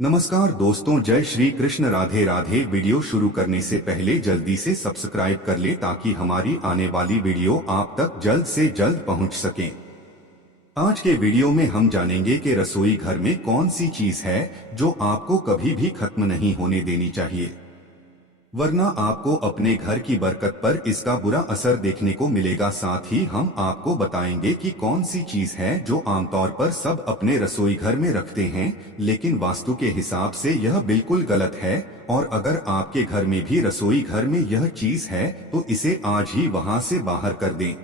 नमस्कार दोस्तों, जय श्री कृष्ण। राधे राधे। वीडियो शुरू करने से पहले जल्दी से सब्सक्राइब कर ले ताकि हमारी आने वाली वीडियो आप तक जल्द से जल्द पहुंच सके। आज के वीडियो में हम जानेंगे कि रसोई घर में कौन सी चीज है जो आपको कभी भी खत्म नहीं होने देनी चाहिए, वरना आपको अपने घर की बरकत पर इसका बुरा असर देखने को मिलेगा। साथ ही हम आपको बताएंगे कि कौन सी चीज है जो आमतौर पर सब अपने रसोई घर में रखते हैं, लेकिन वास्तु के हिसाब से यह बिल्कुल गलत है। और अगर आपके घर में भी रसोई घर में यह चीज है तो इसे आज ही वहां से बाहर कर दें।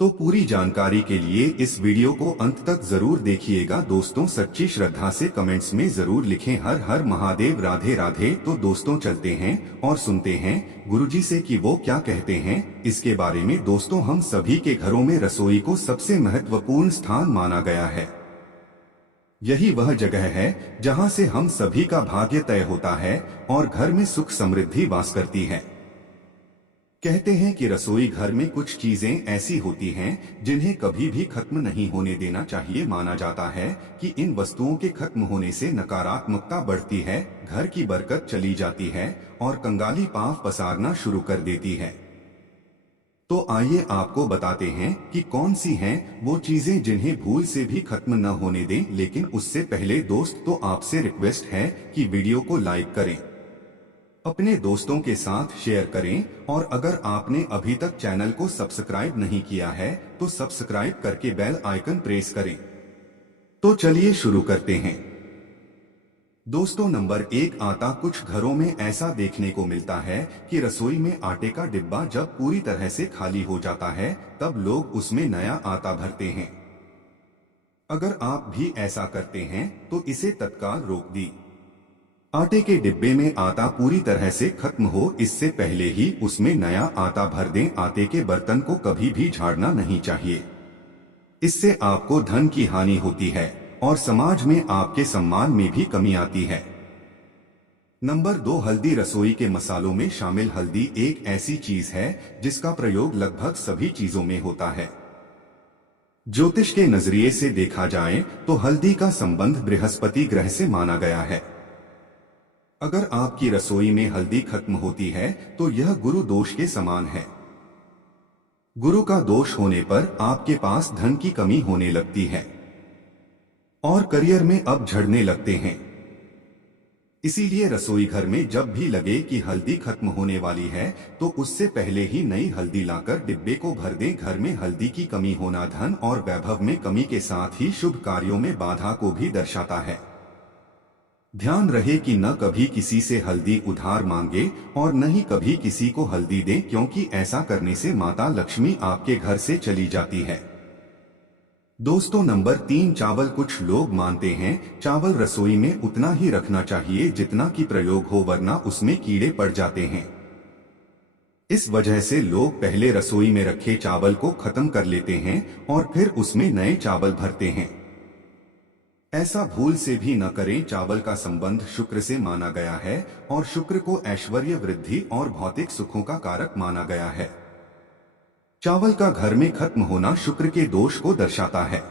तो पूरी जानकारी के लिए इस वीडियो को अंत तक जरूर देखिएगा। दोस्तों, सच्ची श्रद्धा से कमेंट्स में जरूर लिखें हर हर महादेव, राधे राधे। तो दोस्तों चलते हैं और सुनते हैं गुरुजी से कि वो क्या कहते हैं इसके बारे में। दोस्तों, हम सभी के घरों में रसोई को सबसे महत्वपूर्ण स्थान माना गया है। यही वह जगह है जहां से हम सभी का भाग्य तय होता है और घर में सुख समृद्धि वास करती है। कहते हैं कि रसोई घर में कुछ चीजें ऐसी होती हैं जिन्हें कभी भी खत्म नहीं होने देना चाहिए। माना जाता है कि इन वस्तुओं के खत्म होने से नकारात्मकता बढ़ती है, घर की बरकत चली जाती है और कंगाली पांव पसारना शुरू कर देती है। तो आइए आपको बताते हैं कि कौन सी हैं वो चीजें जिन्हें भूल से भी खत्म न होने दें। लेकिन उससे पहले दोस्त, तो आपसे रिक्वेस्ट है कि वीडियो को लाइक करें, अपने दोस्तों के साथ शेयर करें और अगर आपने अभी तक चैनल को सब्सक्राइब नहीं किया है तो सब्सक्राइब करके बेल आइकन प्रेस करें। तो चलिए शुरू करते हैं। दोस्तों, नंबर 1, आटा। कुछ घरों में ऐसा देखने को मिलता है कि रसोई में आटे का डिब्बा जब पूरी तरह से खाली हो जाता है तब लोग उसमें नया आटा भरते हैं। अगर आप भी ऐसा करते हैं तो इसे तत्काल रोक दी। आटे के डिब्बे में आटा पूरी तरह से खत्म हो इससे पहले ही उसमें नया आटा भर दें। आटे के बर्तन को कभी भी झाड़ना नहीं चाहिए, इससे आपको धन की हानि होती है और समाज में आपके सम्मान में भी कमी आती है। नंबर 2, हल्दी। रसोई के मसालों में शामिल हल्दी एक ऐसी चीज है जिसका प्रयोग लगभग सभी चीजों में होता है। ज्योतिष के नजरिए से देखा जाए तो हल्दी का संबंध बृहस्पति ग्रह से माना गया है। अगर आपकी रसोई में हल्दी खत्म होती है तो यह गुरु दोष के समान है। गुरु का दोष होने पर आपके पास धन की कमी होने लगती है और करियर में अब झड़ने लगते हैं। इसीलिए रसोई घर में जब भी लगे कि हल्दी खत्म होने वाली है तो उससे पहले ही नई हल्दी लाकर डिब्बे को भर दें। घर में हल्दी की कमी होना धन और वैभव में कमी के साथ ही शुभ कार्यों में बाधा को भी दर्शाता है। ध्यान रहे कि न कभी किसी से हल्दी उधार मांगे और न ही कभी किसी को हल्दी दें, क्योंकि ऐसा करने से माता लक्ष्मी आपके घर से चली जाती है। दोस्तों, नंबर 3, चावल। कुछ लोग मानते हैं चावल रसोई में उतना ही रखना चाहिए जितना कि प्रयोग हो, वरना उसमें कीड़े पड़ जाते हैं। इस वजह से लोग पहले रसोई में रखे चावल को खत्म कर लेते हैं और फिर उसमें नए चावल भरते हैं। ऐसा भूल से भी न करें। चावल का संबंध शुक्र से माना गया है और शुक्र को ऐश्वर्य, वृद्धि और भौतिक सुखों का कारक माना गया है। चावल का घर में खत्म होना शुक्र के दोष को दर्शाता है।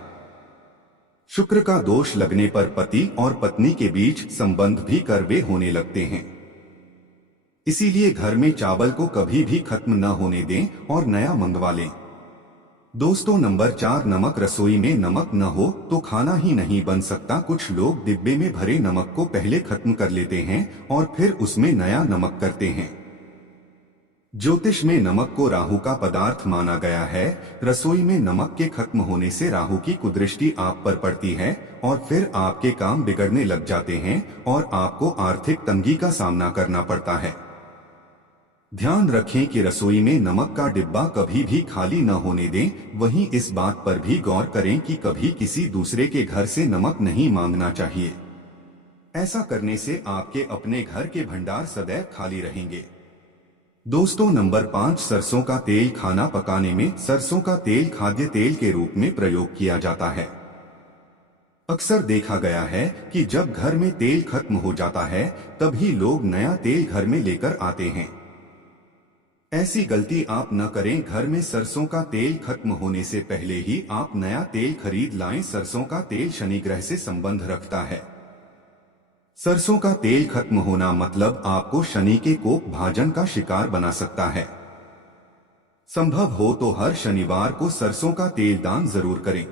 शुक्र का दोष लगने पर पति और पत्नी के बीच संबंध भी कड़वे होने लगते हैं। इसीलिए घर में चावल को कभी भी खत्म न होने दें और नया मंगवा लें। दोस्तों, नंबर 4, नमक। रसोई में नमक न हो तो खाना ही नहीं बन सकता। कुछ लोग डिब्बे में भरे नमक को पहले खत्म कर लेते हैं और फिर उसमें नया नमक करते हैं। ज्योतिष में नमक को राहु का पदार्थ माना गया है। रसोई में नमक के खत्म होने से राहु की कुदृष्टि आप पर पड़ती है और फिर आपके काम बिगड़ने लग जाते हैं और आपको आर्थिक तंगी का सामना करना पड़ता है। ध्यान रखें कि रसोई में नमक का डिब्बा कभी भी खाली न होने दें। वहीं इस बात पर भी गौर करें कि कभी किसी दूसरे के घर से नमक नहीं मांगना चाहिए। ऐसा करने से आपके अपने घर के भंडार सदैव खाली रहेंगे। दोस्तों, नंबर 5, सरसों का तेल। खाना पकाने में सरसों का तेल खाद्य तेल के रूप में प्रयोग किया जाता है। अक्सर देखा गया है कि जब घर में तेल खत्म हो जाता है तभी लोग नया तेल घर में लेकर आते हैं। ऐसी गलती आप न करें। घर में सरसों का तेल खत्म होने से पहले ही आप नया तेल खरीद लाएं। सरसों का तेल शनि ग्रह से संबंध रखता है। सरसों का तेल खत्म होना मतलब आपको शनि के कोप भाजन का शिकार बना सकता है। संभव हो तो हर शनिवार को सरसों का तेल दान जरूर करें।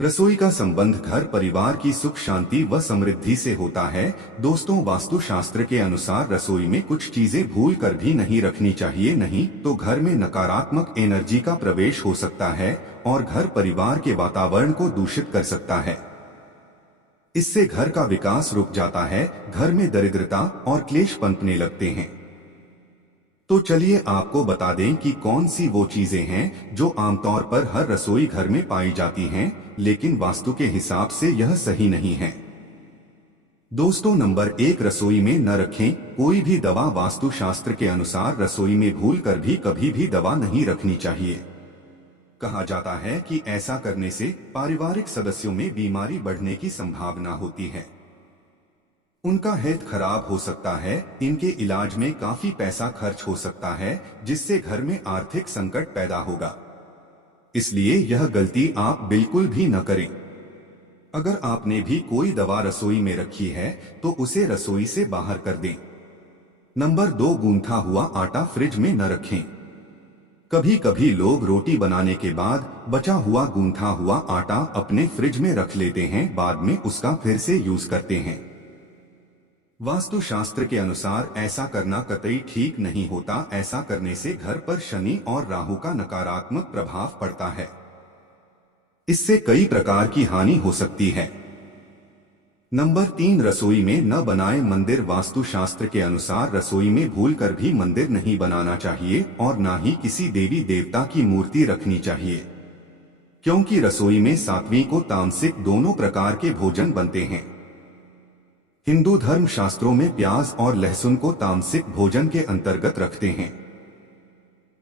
रसोई का संबंध घर परिवार की सुख शांति व समृद्धि से होता है। दोस्तों, वास्तुशास्त्र के अनुसार रसोई में कुछ चीजें भूल कर भी नहीं रखनी चाहिए, नहीं तो घर में नकारात्मक एनर्जी का प्रवेश हो सकता है और घर परिवार के वातावरण को दूषित कर सकता है। इससे घर का विकास रुक जाता है, घर में दरिद्रता और क्लेश पनपने लगते हैं। तो चलिए आपको बता दें कि कौन सी वो चीजें हैं जो आमतौर पर हर रसोई घर में पाई जाती हैं, लेकिन वास्तु के हिसाब से यह सही नहीं है। दोस्तों, नंबर 1, रसोई में न रखें कोई भी दवा। वास्तु शास्त्र के अनुसार रसोई में भूल कर भी कभी भी दवा नहीं रखनी चाहिए। कहा जाता है कि ऐसा करने से पारिवारिक सदस्यों में बीमारी बढ़ने की संभावना होती है, उनका हेल्थ खराब हो सकता है, इनके इलाज में काफी पैसा खर्च हो सकता है, जिससे घर में आर्थिक संकट पैदा होगा। इसलिए यह गलती आप बिल्कुल भी न करें। अगर आपने भी कोई दवा रसोई में रखी है तो उसे रसोई से बाहर कर दें। नंबर 2, गूंथा हुआ आटा फ्रिज में न रखें। कभी कभी लोग रोटी बनाने के बाद बचा हुआ गूंथा हुआ आटा अपने फ्रिज में रख लेते हैं, बाद में उसका फिर से यूज करते हैं। वास्तु शास्त्र के अनुसार ऐसा करना कतई ठीक नहीं होता। ऐसा करने से घर पर शनि और राहु का नकारात्मक प्रभाव पड़ता है। इससे कई प्रकार की हानि हो सकती है। नंबर 3, रसोई में न बनाए मंदिर। वास्तु शास्त्र के अनुसार रसोई में भूलकर भी मंदिर नहीं बनाना चाहिए और न ही किसी देवी देवता की मूर्ति रखनी चाहिए, क्योंकि रसोई में सात्विक और तामसिक दोनों प्रकार के भोजन बनते हैं। हिंदू धर्म शास्त्रों में प्याज और लहसुन को तामसिक भोजन के अंतर्गत रखते हैं।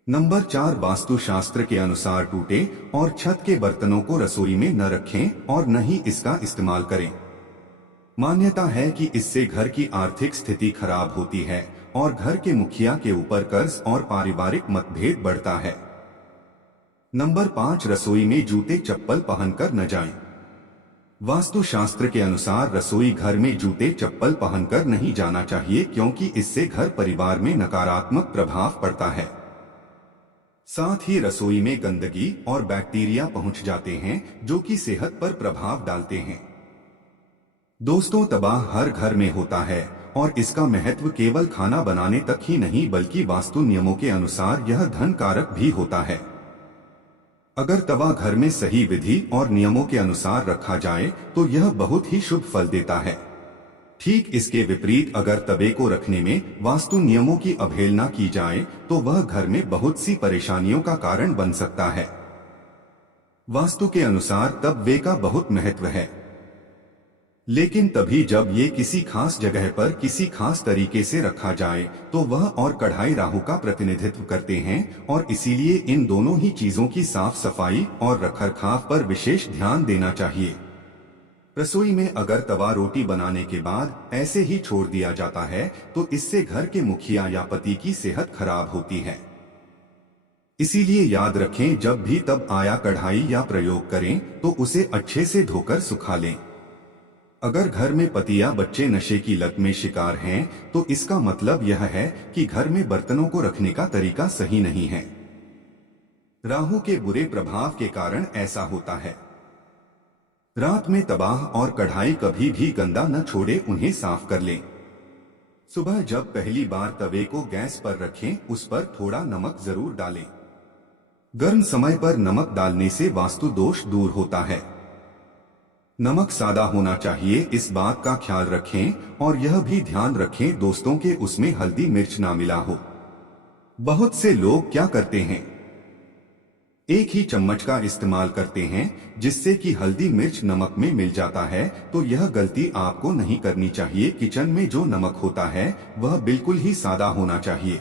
नंबर 4, वास्तु शास्त्र के अनुसार टूटे और छत के बर्तनों को रसोई में न रखें और न ही इसका इस्तेमाल करें। मान्यता है कि इससे घर की आर्थिक स्थिति खराब होती है और घर के मुखिया के ऊपर कर्ज और पारिवारिक मतभेद बढ़ता है। नंबर 5, रसोई में जूते चप्पल पहनकर न जाएं। वास्तु शास्त्र के अनुसार रसोई घर में जूते चप्पल पहनकर नहीं जाना चाहिए, क्योंकि इससे घर परिवार में नकारात्मक प्रभाव पड़ता है। साथ ही रसोई में गंदगी और बैक्टीरिया पहुंच जाते हैं जो कि सेहत पर प्रभाव डालते हैं। दोस्तों, तबाह हर घर में होता है और इसका महत्व केवल खाना बनाने तक ही नहीं बल्कि वास्तु नियमों के अनुसार यह धन कारक भी होता है। अगर तवा घर में सही विधि और नियमों के अनुसार रखा जाए तो यह बहुत ही शुभ फल देता है। ठीक इसके विपरीत अगर तवे को रखने में वास्तु नियमों की अवहेलना की जाए तो वह घर में बहुत सी परेशानियों का कारण बन सकता है। वास्तु के अनुसार तवे का बहुत महत्व है, लेकिन तभी जब ये किसी खास जगह पर किसी खास तरीके से रखा जाए तो वह और कढ़ाई राहु का प्रतिनिधित्व करते हैं और इसीलिए इन दोनों ही चीजों की साफ सफाई और रखरखाव पर विशेष ध्यान देना चाहिए। रसोई में अगर तवा रोटी बनाने के बाद ऐसे ही छोड़ दिया जाता है तो इससे घर के मुखिया या पति की सेहत खराब होती है। इसीलिए याद रखें, जब भी तब आया कढ़ाई या प्रयोग करें तो उसे अच्छे से धोकर सुखा लें। अगर घर में पति या बच्चे नशे की लत में शिकार हैं तो इसका मतलब यह है कि घर में बर्तनों को रखने का तरीका सही नहीं है। राहु के बुरे प्रभाव के कारण ऐसा होता है। रात में तबाह और कढ़ाई कभी भी गंदा न छोड़े, उन्हें साफ कर लें। सुबह जब पहली बार तवे को गैस पर रखें, उस पर थोड़ा नमक जरूर डालें। गर्म समय पर नमक डालने से वास्तु दोष दूर होता है। नमक सादा होना चाहिए, इस बात का ख्याल रखें और यह भी ध्यान रखें दोस्तों के उसमें हल्दी मिर्च ना मिला हो। बहुत से लोग क्या करते हैं, एक ही चम्मच का इस्तेमाल करते हैं जिससे कि हल्दी मिर्च नमक में मिल जाता है, तो यह गलती आपको नहीं करनी चाहिए। किचन में जो नमक होता है वह बिल्कुल ही सादा होना चाहिए।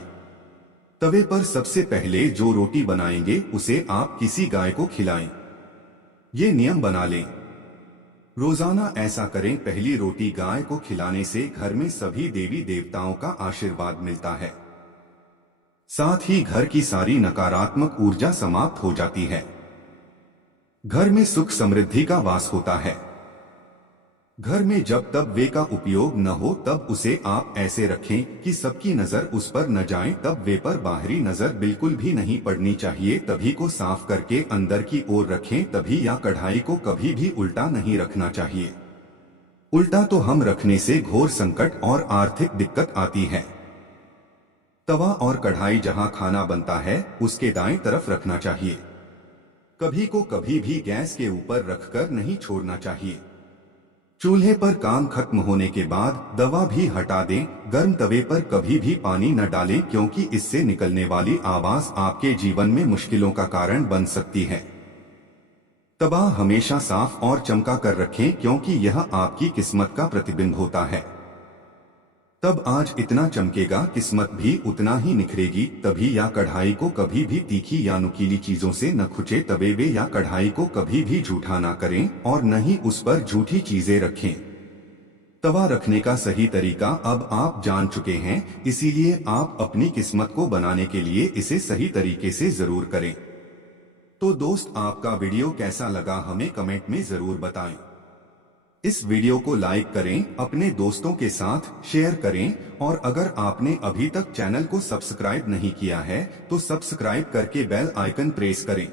तवे पर सबसे पहले जो रोटी बनाएंगे उसे आप किसी गाय को खिलाएं, ये नियम बना लें। रोजाना ऐसा करें। पहली रोटी गाय को खिलाने से घर में सभी देवी देवताओं का आशीर्वाद मिलता है, साथ ही घर की सारी नकारात्मक ऊर्जा समाप्त हो जाती है। घर में सुख समृद्धि का वास होता है। घर में जब तब वे का उपयोग न हो तब उसे आप ऐसे रखें कि सबकी नजर उस पर न जाए। तब वे पर बाहरी नजर बिल्कुल भी नहीं पड़नी चाहिए। तभी को साफ करके अंदर की ओर रखें। तभी या कढ़ाई को कभी भी उल्टा नहीं रखना चाहिए। उल्टा तो हम रखने से घोर संकट और आर्थिक दिक्कत आती है। तवा और कढ़ाई जहां खाना बनता है उसके दाएं तरफ रखना चाहिए। कभी को कभी भी गैस के ऊपर रखकर नहीं छोड़ना चाहिए। चूल्हे पर काम खत्म होने के बाद दवा भी हटा दें। गर्म तवे पर कभी भी पानी न डालें क्योंकि इससे निकलने वाली आवाज आपके जीवन में मुश्किलों का कारण बन सकती है। तवा हमेशा साफ और चमका कर रखें क्योंकि यह आपकी किस्मत का प्रतिबिंब होता है। तब आज इतना चमकेगा, किस्मत भी उतना ही निखरेगी। तभी या कढ़ाई को कभी भी तीखी या नुकीली चीजों से न खुचे। तवे वे या कढ़ाई को कभी भी झूठा ना करें और न ही उस पर झूठी चीजें रखें। तवा रखने का सही तरीका अब आप जान चुके हैं, इसीलिए आप अपनी किस्मत को बनाने के लिए इसे सही तरीके से जरूर करें। तो दोस्त, आपका वीडियो कैसा लगा हमें कमेंट में जरूर बताएं। इस वीडियो को लाइक करें, अपने दोस्तों के साथ शेयर करें और अगर आपने अभी तक चैनल को सब्सक्राइब नहीं किया है तो सब्सक्राइब करके बेल आइकन प्रेस करें।